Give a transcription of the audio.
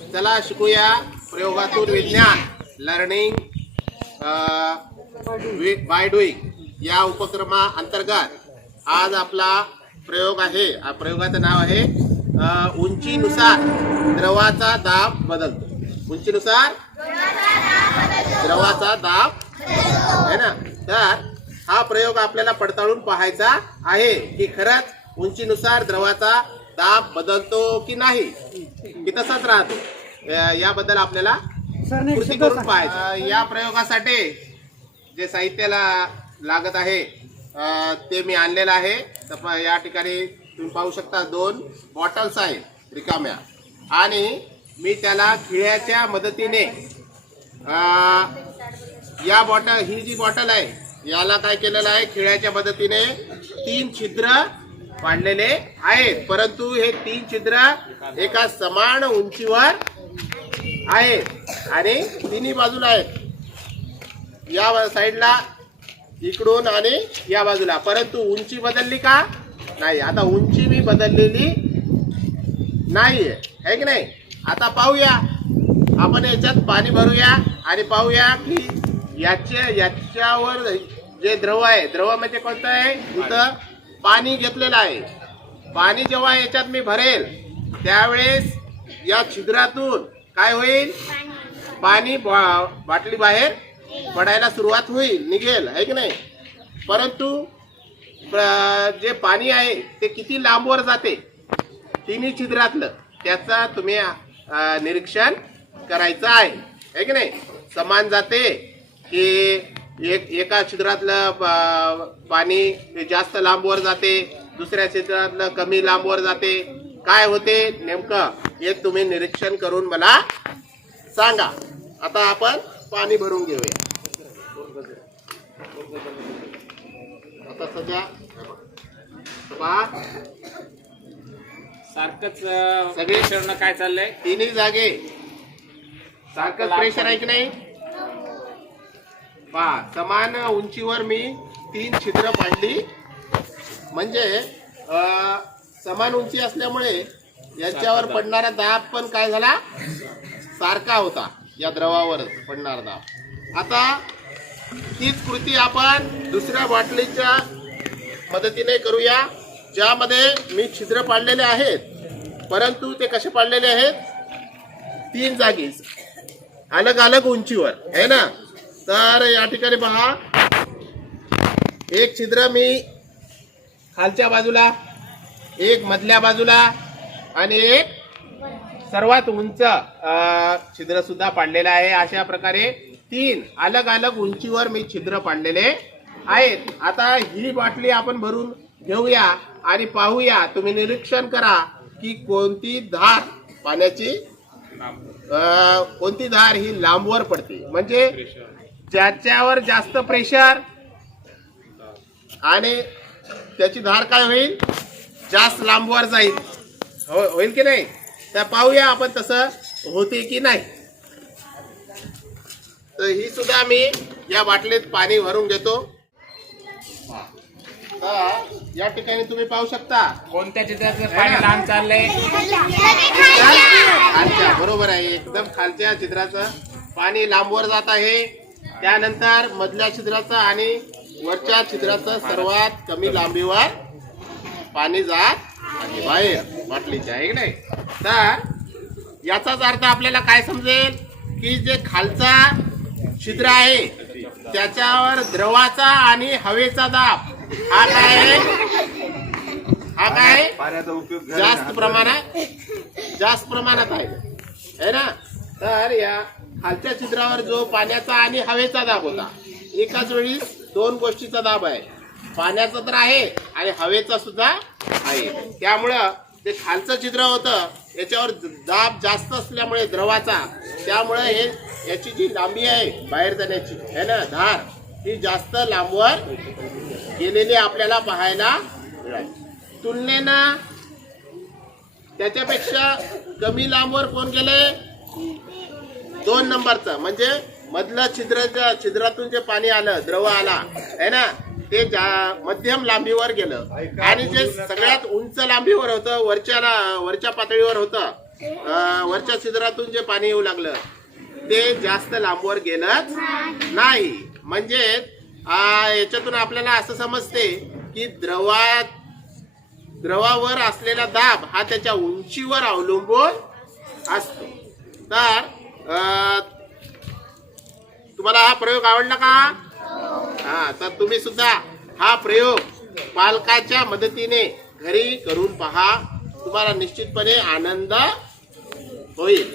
चला शिकूया प्रयोगातून विज्ञान लर्निंग बाय डुईंग या उपक्रमा अंतर्गत. आज आपला प्रयोग आहे प्रयोगाचं नाव आहे उंचीनुसार द्रवाचा दाब बदलतो. उंचीनुसार द्रवाचा दाब आहे ना? तर हा प्रयोग आपल्याला पडताळून पाहायचा आहे की खरंच उंचीनुसार द्रवाचा दाब बदलतो की नाही? की तसाच राहतो. याबद्दल आपल्याला कृती करून पाहायचं. या प्रयोगासाठी जे साहित्याला लागत आहे ते मी आणलेलं आहे. तर या ठिकाणी तुम्ही पाहू शकता दोन बॉटल्स आहेत रिकाम्या. आणि मी त्याला खिळ्याच्या मदतीने या बॉटल ही जी बॉटल आहे याला काय केलेलं आहे? खिळ्याच्या मदतीने तीन छिद्र पाडलेले आहेत. परंतु हे तीन छिद्र एका समान उंचीवर आहेत आणि तिन्ही बाजूला आहेत. या साईडला इकडून आणि या बाजूला. परंतु उंची बदलली का? नाही. आता उंची मी बदललेली नाहीये. आहे की नाही? आता पाहूया. आपण याच्यात पाणी भरूया आणि पाहूया की याच्या याच्यावर जे द्रव आहे द्रव म्हणजे कोणतं आहे? इथं पाणी घेतलेलं आहे. पाणी जेव्हा याच्यात मी भरेल त्यावेळेस या छिद्रातून काय होईल? पाणी बा- बाटली बाहेर पडायला सुरुवात होईल निघेल आहे की नाही? परंतु प्र- जे पाणी आहे ते किती लांबवर जाते? तिन्ही छिद्रातलं. त्याचा तुम्ही निरीक्षण करायचं आहे. है की नाही? समान जाते की एक एका छिद्रातलं पाणी जास्त लांबवर जाते दुसऱ्या छिद्रातलं कमी लांबवर जाते. काय होते? नेमकं हे तुम्ही निरीक्षण करून मला सांगा. आता आपण पाणी भरून घेऊया. आता सध्या सारखंच सगळे- सगळे काय चाललंय? तिन्ही जागे. सारखंच प्रेशर आहे की नाही? पहा समान उंचीवर मी तीन छिद्र पाडली म्हणजे समान उंची असल्यामुळे याच्यावर पडणारा दाब पण काय झाला? सारखा होता. या द्रवावर पडणारा दाब. आता तीच कृती आपण दुसऱ्या बाटलीच्या मदतीने करूया ज्यामध्ये मी छिद्र पाडलेले आहेत. परंतु ते कसे पाडलेले आहेत? तीन जागी. अलग अलग उंचीवर. आहे ना? तर या ठिकाणी पहा. एक छिद्र मी खालच्या बाजूला एक मधल्या बाजूला आणि एक सर्वात उंच छिद्र सुद्धा पाडलेलं आहे. अशा प्रकारे तीन अलग अलग उंचीवर मी छिद्र पाडलेले आहेत. आता ही बाटली आपण भरून घेऊया आणि पाहूया. तुम्ही निरीक्षण करा की कोणती धार पाण्याची कोणती धार ही लांबवर पडते. म्हणजे ज्याच्यावर जास्त प्रेशर आणि त्याची धार काय होईल? जास्त लांबवर जाईल. हो- होईल की नाही? तर पाहूया आपण तसं होते की नाही. तर ही सुद्धा मी या बाटलीत पाणी भरून घेतो. तर या ठिकाणी तुम्ही पाहू शकता. कोणत्या चित्राचं पाणी लांब चाललंय? खालच्या बरोबर आहे. एकदम खालच्या छिद्राचं पाणी लांबवर जात आहे. त्यानंतर मधल्या छिद्राचं आणि वरच्या छिद्राचं सर्वात कमी लांबीवर पाणी जात आहे. बाहेर बाटलीच्या आहे की नाही? तर याचाच अर्थ आपल्याला काय समजेल? की जे खालचा छिद्र आहे त्याच्यावर द्रवाचा आणि हवेचा दाब हा काय आहे? हा काय आहे? पाण्याचा उपयोग जास्त प्रमाणात जास्त प्रमाणात आहे. है ना? तर या खालच्या छिद्रावर जो पाण्याचा आणि हवेचा दाब होता. एकाच वेळी दोन गोष्टीचा दाब आहे. पाण्याचा तर आहे आणि हवेचा सुद्धा आहे. त्यामुळं ते खालचं छिद्र होतं याच्यावर दाब जास्त असल्यामुळे द्रवाचा त्यामुळे हे याची जी लांबी आहे बाहेर जाण्याची है ना धार ही जास्त लांबवर गेलेली आपल्याला पाहायला मिळाली. तुलनेनं त्याच्यापेक्षा कमी लांबवर कोण गेले दोन नंबरचं. म्हणजे मधलं छिद्राच्या छिद्रातून जे पाणी आलं द्रव आला है ना? ते जा- मध्यम लांबीवर गेलं. आणि जे सगळ्यात उंच लांबीवर होतं वरच्या वरच्या पातळीवर होतं वरच्या छिद्रातून जे पाणी येऊ लागलं ते जास्त लांबवर गेलंच नाही. म्हणजे याच्यातून आपल्याला असं समजते की द्रवात द्रवावर असलेला दाब हा त्याच्या उंचीवर अवलंबून असतो. तर तुम्हाला हा प्रयोग आवडला का? हा तर तुम्ही सुद्धा हा प्रयोग पालकाच्या मदतीने घरी करून पहा. तुम्हाला निश्चितपणे आनंद होईल.